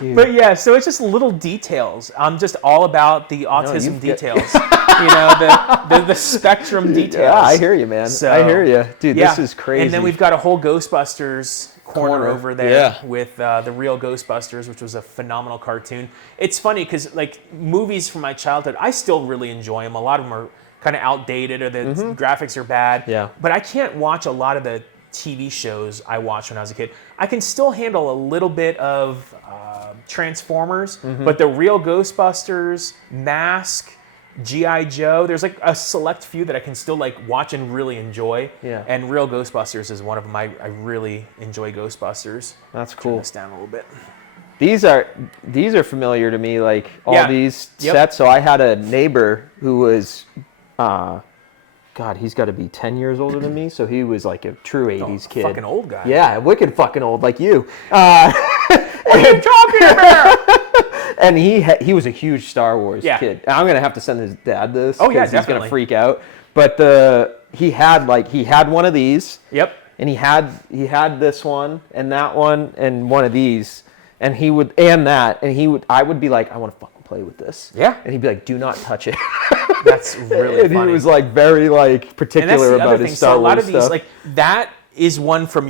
Dude. But yeah, so it's just little details. I'm just all about the autism details. The spectrum details. Yeah, I hear you, man. So, I hear you. Dude, yeah. this is crazy. And then we've got a whole Ghostbusters corner over there Yeah. with the real Ghostbusters, which was a phenomenal cartoon. It's funny because like movies from my childhood, I still really enjoy them. A lot of them are kind of outdated, or the graphics are bad. Yeah. But I can't watch a lot of the TV shows I watched when I was a kid. I can still handle a little bit of Transformers, but the real Ghostbusters, Mask, G.I. Joe, there's like a select few that I can still like watch and really enjoy. Yeah. And real Ghostbusters is one of them. I really enjoy Ghostbusters. That's Turn cool. this down a little bit. These are familiar to me, like all these Yep. sets. So I had a neighbor who was, God, he's got to be 10 years older than me. So he was like a true 80s kid. Fucking old guy. Yeah, wicked fucking old, like you. What are you talking about? And he was a huge Star Wars Yeah. kid. And I'm gonna have to send his dad this. Oh, yeah, 'cause he's definitely. gonna freak out. But he had one of these. Yep. And he had this one and that one and one of these, and I would be like, I want to fucking play with this. Yeah. And he'd be like, do not touch it. That's really and funny. he was like very like particular and that's the about other his thing. Star So a lot Wars of these, stuff. like that is one from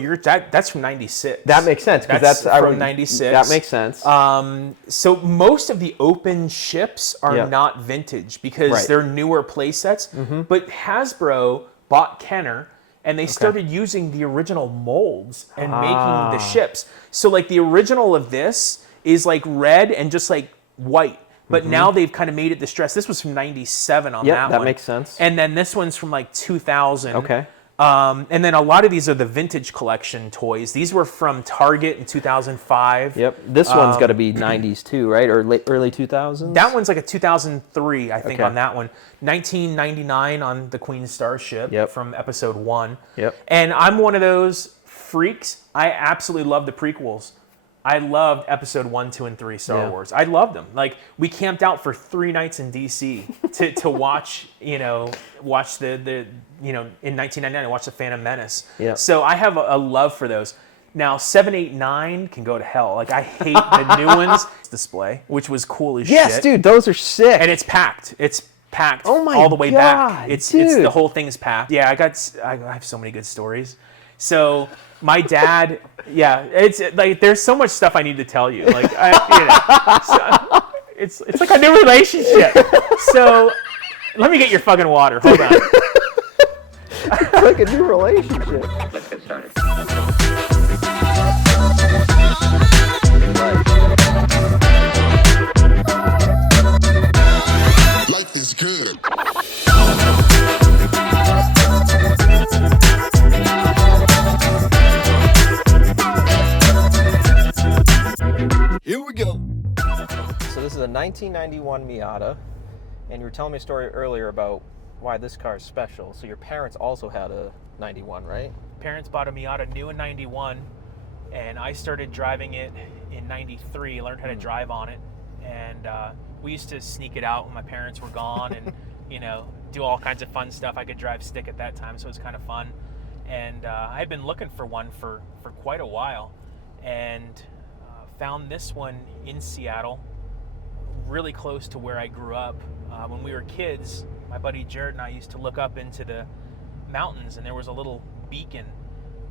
that's from 96. That makes sense because that's from 96. That makes sense. So most of the open ships are Yeah. not vintage because Right. they're newer play sets. But Hasbro bought Kenner, and they started using the original molds and making the ships. So like the original of this is like red and just like white. But now they've kind of made it distressed. This was from 97 on that one. that makes sense. And then this one's from like 2000. Okay. And then a lot of these are the vintage collection toys. These were from Target in 2005. Yep. This one's got to be 90s too, right? Or early 2000s? That one's like a 2003, I think, Okay. on that one. 1999 on the Queen Starship Yep. from episode 1. Yep. And I'm one of those freaks. I absolutely love the prequels. I loved episode 1, 2, and 3 Star Yeah. Wars. I loved them. Like, we camped out for 3 nights in DC to watch, watch the in 1999, watch The Phantom Menace. Yeah. So I have a love for those. Now, 7, 8, 9 can go to hell. Like, I hate the new ones. Display, which was cool as shit. Yes, dude, those are sick. And it's packed. It's packed Oh my all the way back. God, It's dude. the whole thing's packed. Yeah, I have so many good stories. So my dad, it's like there's so much stuff I need to tell you. Like it's like a new relationship. So let me get your fucking water. Hold on. It's like a new relationship. Let's get started. Life is good. Here we go. So this is a 1991 Miata, and you were telling me a story earlier about why this car is special. So your parents also had a 91, right? Parents bought a Miata new in 91, and I started driving it in 93, learned how to drive on it, and we used to sneak it out when my parents were gone and, do all kinds of fun stuff. I could drive stick at that time, so it was kind of fun. And I had been looking for one for quite a while, and found this one in Seattle, really close to where I grew up. When we were kids, my buddy Jared and I used to look up into the mountains, and there was a little beacon.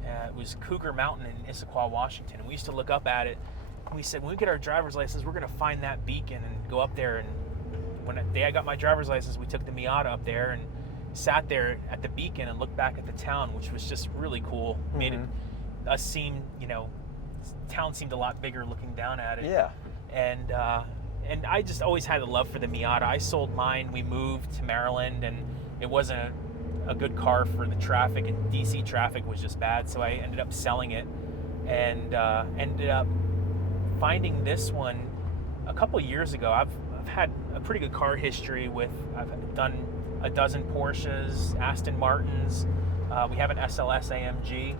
It was Cougar Mountain in Issaquah, Washington, and we used to look up at it. And we said, when we get our driver's license, we're going to find that beacon and go up there. And when the day I got my driver's license, we took the Miata up there and sat there at the beacon and looked back at the town, which was just really cool. Made us seem, town seemed a lot bigger looking down at it. Yeah. And I just always had a love for the Miata. I sold mine. We moved to Maryland, and it wasn't a good car for the traffic, and DC traffic was just bad, so I ended up selling it, and ended up finding this one a couple years ago. I've had a pretty good car history I've done a dozen Porsches, Aston Martins. We have an SLS AMG.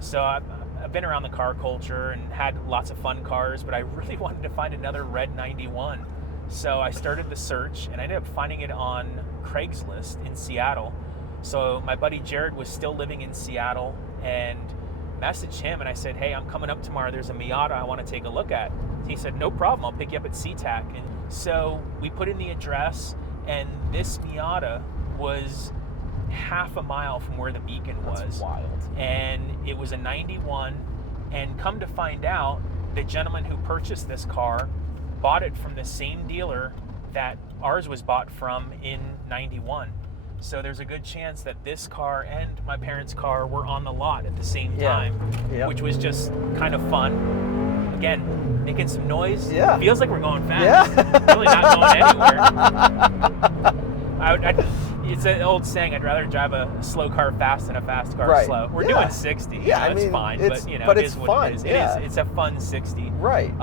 So I've been around the car culture and had lots of fun cars, but I really wanted to find another red 91. So I started the search, and I ended up finding it on Craigslist in Seattle. So my buddy Jared was still living in Seattle, and messaged him, and I said, hey, I'm coming up tomorrow. There's a Miata I want to take a look at. He said, no problem. I'll pick you up at SeaTac. And so we put in the address, and this Miata was half a mile from where the beacon was. That's wild. And it was a 91, and come to find out, the gentleman who purchased this car bought it from the same dealer that ours was bought from in 91. So there's a good chance that this car and my parents' car were on the lot at the same time, which was just kind of fun. Again, making some noise. Yeah. Feels like we're going fast. Really not going anywhere. It's an old saying, I'd rather drive a slow car fast than a fast car slow. We're doing 60. Yeah, it's fine, but but it it's is what fun. it is. Yeah. It's a fun 60. Right.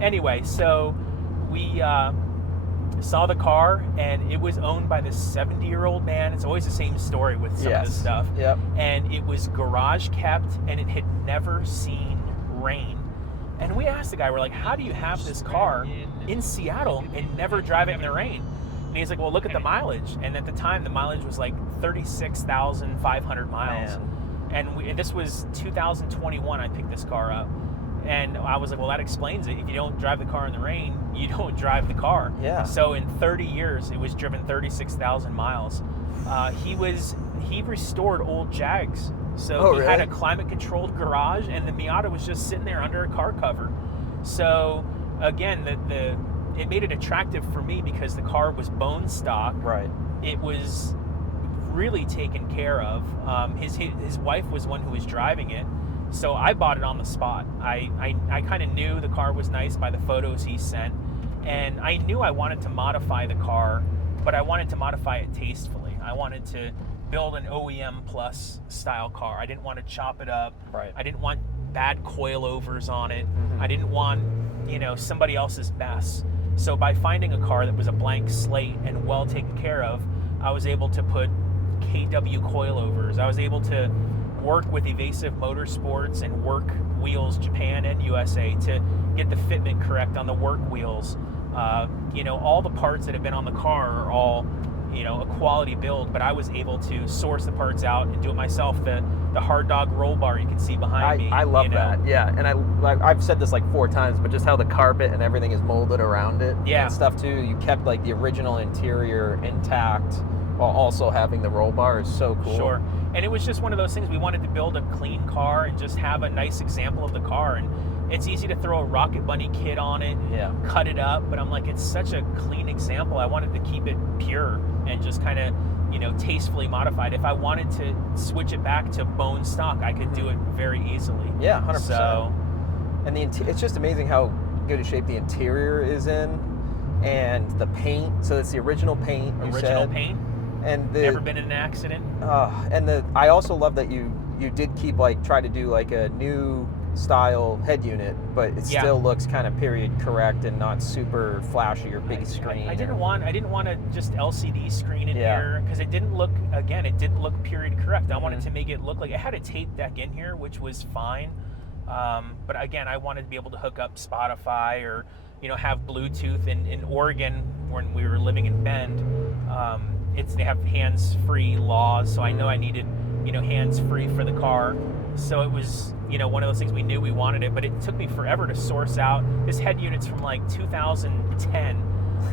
Anyway, so we saw the car, and it was owned by this 70-year-old man. It's always the same story with some of this stuff. Yep. And it was garage kept, and it had never seen rain. And we asked the guy, we're like, how do you have this car in Seattle and never drive it in the rain? And he's like, well, look at the mileage. And at the time, the mileage was like 36,500 miles. Man. And this was 2021, I picked this car up. And I was like, well, that explains it. If you don't drive the car in the rain, you don't drive the car. Yeah. So in 30 years, it was driven 36,000 miles. He restored old Jags. So he had a climate-controlled garage, and the Miata was just sitting there under a car cover. So again, it made it attractive for me because the car was bone stock. Right. It was really taken care of. His wife was one who was driving it. So I bought it on the spot. I kind of knew the car was nice by the photos he sent, and I knew I wanted to modify the car, but I wanted to modify it tastefully. I wanted to build an OEM plus style car. I didn't want to chop it up. Right. I didn't want bad coilovers on it. I didn't want, somebody else's mess. So by finding a car that was a blank slate and well taken care of, I was able to put KW coilovers. I was able to work with Evasive Motorsports and Work Wheels Japan and USA to get the fitment correct on the work wheels. All the parts that have been on the car are all, a quality build, but I was able to source the parts out and do it myself. The hard dog roll bar you can see behind me. I love that. Yeah, and I've said this like 4 times, but just how the carpet and everything is molded around it and stuff too. You kept like the original interior intact while also having the roll bar is so cool. Sure. And it was just one of those things. We wanted to build a clean car and just have a nice example of the car. And it's easy to throw a Rocket Bunny kit on it, cut it up, but I'm like, it's such a clean example. I wanted to keep it pure and just kind of, tastefully modified. If I wanted to switch it back to bone stock, I could do it very easily. Yeah, 100%. So, and it's just amazing how good a shape the interior is in, and the paint. So it's the original paint. Original paint. And never been in an accident. I also love that you did keep try to do like a new style head unit, but it still looks kind of period correct and not super flashy or big screen. I didn't want to just LCD screen in here because it didn't look period correct. I wanted to make it look like it had a tape deck in here, which was fine. But again, I wanted to be able to hook up Spotify or have Bluetooth. In Oregon when we were living in Bend, they have hands-free laws, so I know I needed hands-free for the car. So it was, one of those things we knew we wanted it, but it took me forever to source out. This head unit's from like 2010,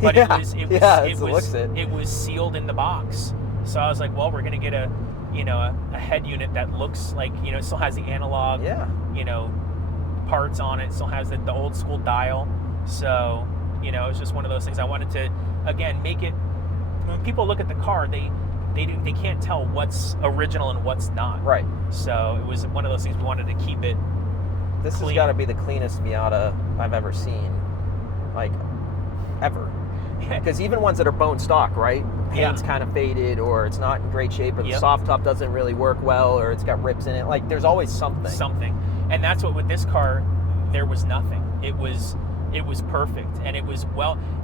but it was sealed in the box. So I was like, well, we're gonna get a head unit that looks like, it still has the analog, parts on it, still has the old school dial. So, it was just one of those things. I wanted to, again, make it, when people look at the car, they can't tell what's original and what's not. Right. So it was one of those things we wanted to keep it This clean. has got to be the cleanest Miata I've ever seen, like, ever. Because even ones that are bone stock, right? Paint's kind of faded, or it's not in great shape, or the soft top doesn't really work well, or it's got rips in it. Like, there's always something. And that's what, with this car, there was nothing. It was perfect, and it was,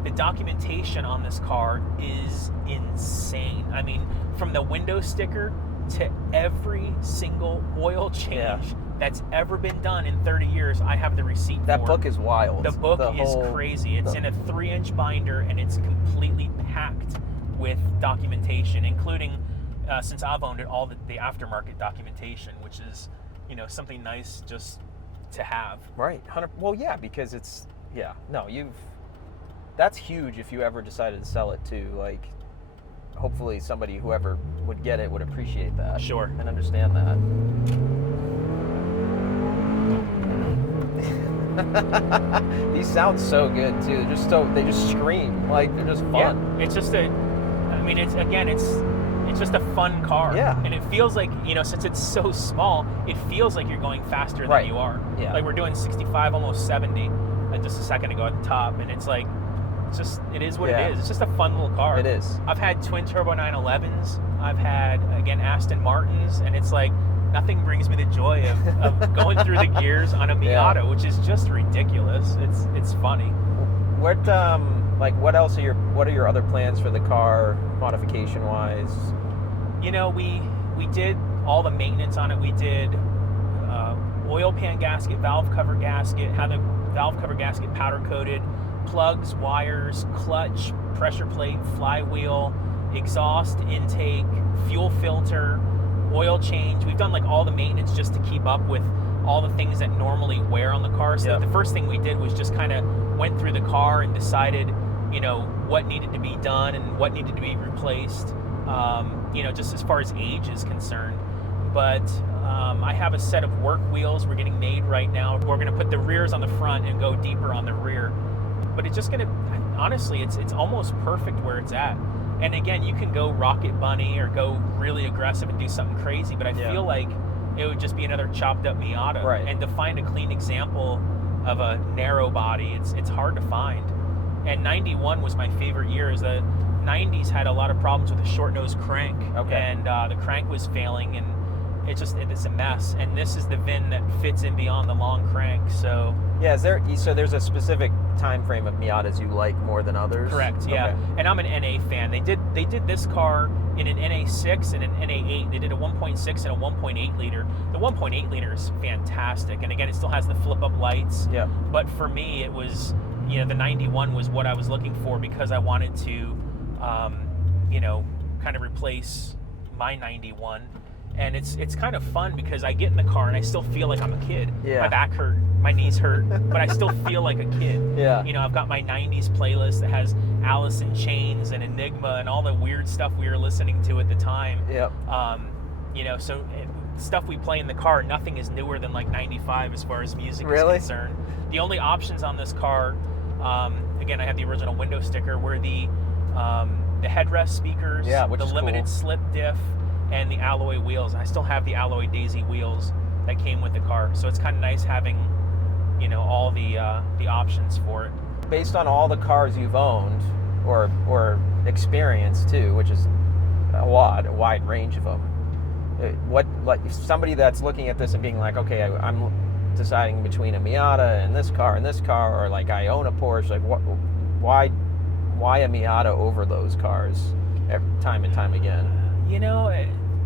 the documentation on this car is insane. I mean, from the window sticker to every single oil change that's ever been done in 30 years, I have the receipt That for. book is wild. The book is crazy. It's in a 3-inch binder, and it's completely packed with documentation, including, since I've owned it, all the aftermarket documentation, which is, something nice just to have. Right. Well, yeah, because it's, that's huge if you ever decided to sell it too. Like, hopefully whoever would get it would appreciate that. Sure. And understand that. These sound so good too. They just scream. Like, they're just fun. Yeah. It's just it's just a fun car. Yeah. And it feels like, since it's so small, it feels like you're going faster than you are. Yeah. Like, we're doing 65, almost 70 just a second ago at the top, and it's like, it is what it is. It's just a fun little car. It is. I've had twin turbo 911s. I've had, again, Aston Martins, and it's like, nothing brings me the joy of going through the gears on a Miata, which is just ridiculous. It's funny. What else what are your other plans for the car, modification wise? We did all the maintenance on it. We did oil pan gasket, valve cover gasket, had the valve cover gasket powder coated, plugs, wires, clutch, pressure plate, flywheel, exhaust intake, fuel filter, oil change. We've done like all the maintenance just to keep up with all the things that normally wear on the car. So the first thing we did was just kind of went through the car and decided, what needed to be done and what needed to be replaced, just as far as age is concerned. But I have a set of work wheels we're getting made right now. We're going to put the rears on the front and go deeper on the rear. But it's just going to, honestly, it's almost perfect where it's at. And again, you can go Rocket Bunny or go really aggressive and do something crazy, but I feel like it would just be another chopped up Miata. Right. And to find a clean example of a narrow body, it's hard to find. And 91 was my favorite year. The 90s had a lot of problems with a short nose crank. Okay. And the crank was failing, and it's a mess. And this is the VIN that fits in beyond the long crank. So there's a specific time frame of Miatas you like more than others? Correct, yeah. Okay. And I'm an NA fan. They did this car in an NA6 and an NA8. They did a 1.6 and a 1.8 liter. The 1.8 liter is fantastic. And again, it still has the flip-up lights. Yeah. But for me, it was, the 91 was what I was looking for, because I wanted to, kind of replace my 91. And it's kind of fun because I get in the car and I still feel like I'm a kid. Yeah. My back hurt, my knees hurt, but I still feel like a kid. Yeah. I've got my 90s playlist that has Alice in Chains and Enigma and all the weird stuff we were listening to at the time. Yep. So stuff we play in the car, nothing is newer than like 95 as far as music is Really? concerned. The only options on this car, again, I have the original window sticker, were the headrest speakers, which the is limited cool. slip diff, and the alloy wheels. I still have the alloy daisy wheels that came with the car, so it's kind of nice having, all the options for it. Based on all the cars you've owned or experienced too, which is a wide range of them. If somebody that's looking at this and being like, okay, I'm deciding between a Miata and this car, or like I own a Porsche, like why a Miata over those cars time and time again?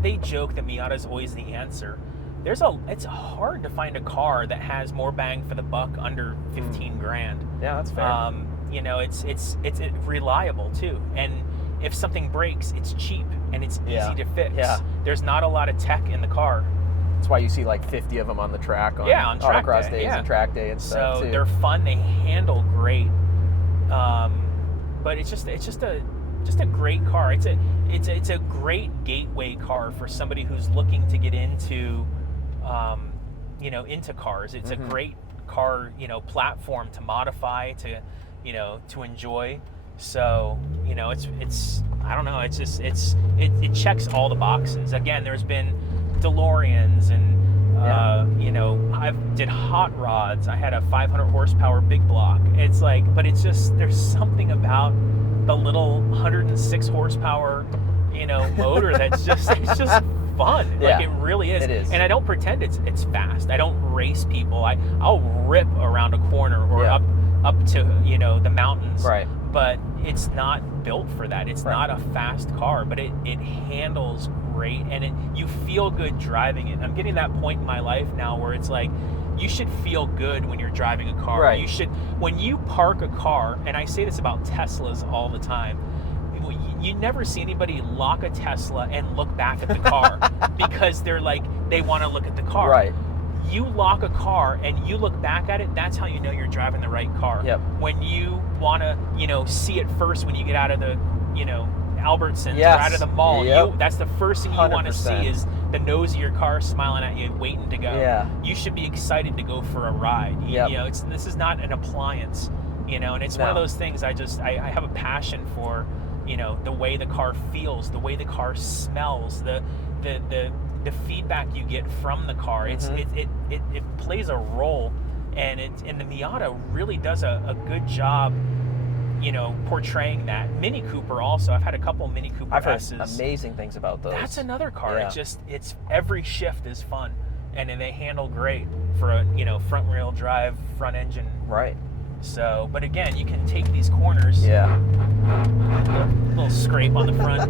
They joke that Miata is always the answer. It's hard to find a car that has more bang for the buck under 15 grand. Yeah, that's fair. It's reliable too, and if something breaks, it's cheap and it's easy to fix. Yeah. There's not a lot of tech in the car. That's why you see like 50 of them on the track on track autocross day, days and track day and stuff So too. they're fun. They handle great. But it's just a great car. It's a great gateway car for somebody who's looking to get into into cars. It's a great car, platform to modify, to enjoy. So, it's I don't know, it checks all the boxes. Again, there's been DeLoreans and I did hot rods. I had a 500 horsepower big block. It's like, but it's just, there's something about the little 106 horsepower, motor that's just, it's just fun. Yeah, like it really is. it is. And I don't pretend it's fast. I don't race people. I'll rip around a corner or up to, the mountains. Right. But it's not built for that. It's not a fast car, but it handles great, and you feel good driving it. I'm getting that point in my life now where it's like, you should feel good when you're driving a car. Right. You should, when you park a car, and I say this about Teslas all the time, you never see anybody lock a Tesla and look back at the car because they're like, they want to look at the car. Right. You lock a car and you look back at it, that's how you know you're driving the right car. Yep. When you want to, see it first when you get out of the, Albertsons Yes. or out of the mall. Yep. That's the first thing you want to see 100%. is the nose of your car smiling at you, waiting to go. Yeah. You should be excited to go for a ride. Yep. This is not an appliance, and it's one of those things I have a passion for, the way the car feels, the way the car smells, the feedback you get from the car. It plays a role, and the Miata really does a good job, portraying that. Mini Cooper also. I've had a couple Mini Cooper I've heard S's. amazing things about those. That's another car. Yeah. It's every shift is fun, and they handle great for a front wheel drive, front engine. Right. So, but again, you can take these corners. Yeah. Little scrape on the front.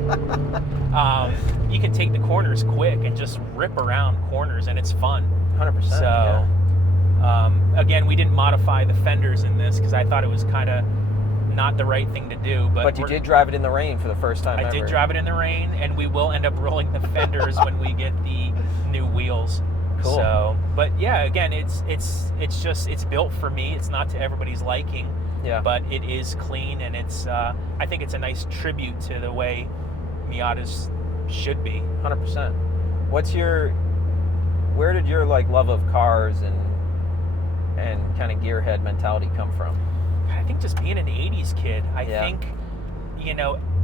You can take the corners quick and just rip around corners, and it's fun. 100%. So, again, we didn't modify the fenders in this because I thought it was kind of not the right thing to do. But you did drive it in the rain for the first time I ever. did drive it in the rain, and we will end up rolling the fenders when we get the new wheels. Cool. So, but yeah, again, it's built for me. It's not to everybody's liking. Yeah. But it is clean, and it's I think it's a nice tribute to the way Miatas should be. 100%. Where did your love of cars and kind of gearhead mentality come from? I think just being an 80's kid. I Yeah. think,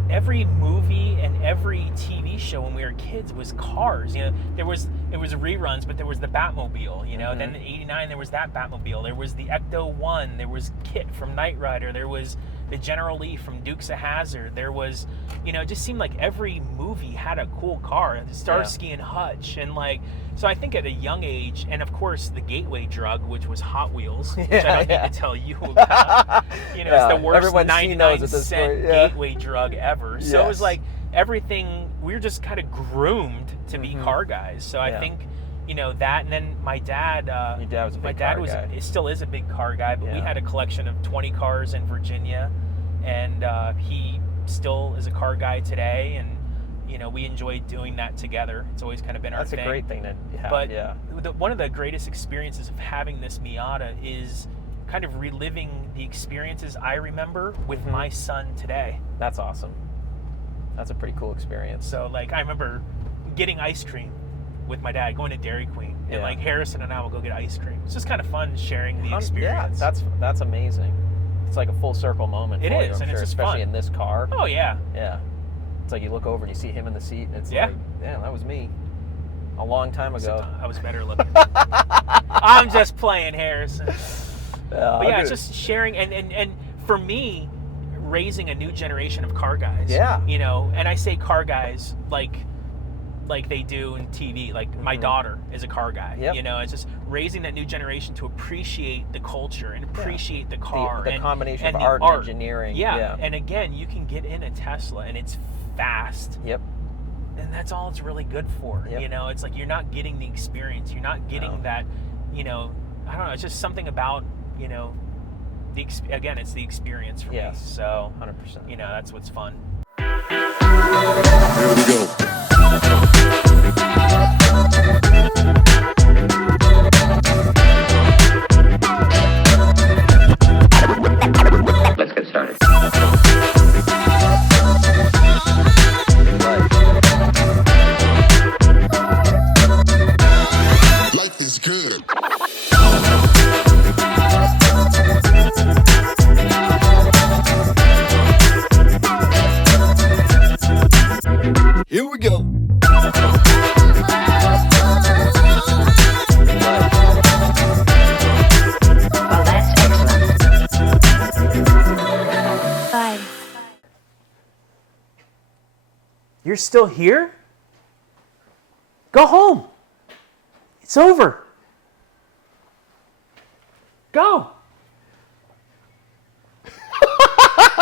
every movie and every TV show when we were kids was cars. It was reruns, but there was the Batmobile, then in 89 there was that Batmobile. There was the Ecto-1, there was Kit from Knight Rider, there was the General Lee from Dukes of Hazzard. There was, it just seemed like every movie had a cool car. Starsky and Hutch, and so I think at a young age, and of course the gateway drug, which was Hot Wheels, which I don't need to tell you about. It's the worst Everyone's 99 knows at this cent point, yeah. gateway drug ever. So it was Yes. like everything, we were just kind of groomed to be car guys. So I think, that, and then my dad, Your dad was a big car guy. still is a big car guy, but we Yeah. had a collection of 20 cars in Virginia, and he still is a car guy today, and we enjoy doing that together. It's always kind of been our That's thing. a great thing to have. But yeah. one of the greatest experiences of having this Miata is kind of reliving the experiences I remember with my son today. That's awesome. That's a pretty cool experience. So I remember getting ice cream with my dad, going to Dairy Queen, and Yeah. Harrison and I will go get ice cream. It's just kind of fun sharing the experience. Yeah, that's amazing. It's like a full circle moment. It for is, you, I'm and it's sure, just especially fun. in this car. Oh yeah. Yeah. It's like you look over and you see him in the seat, and it's Yeah. like, damn, that was me a long time ago. I was better looking. I'm just playing, Harrison. But yeah, it's just sharing, and for me, raising a new generation of car guys. Yeah. And I say car guys like they do in TV. My daughter is a car guy. Yep. It's just raising that new generation to appreciate the culture and appreciate the car. The and, combination and of the art and engineering. Yeah. And again, you can get in a Tesla and it's fast. Yep. And that's all it's really good for. Yep. It's like you're not getting the experience. You're not getting that, I don't know, it's just something about, again, it's the experience for me. Yes. So, 100%. that's what's fun. Here we go. Let's get started. Life is good. Here we go. Well, that's excellent. Bye. You're still here? Go home. It's over. Go.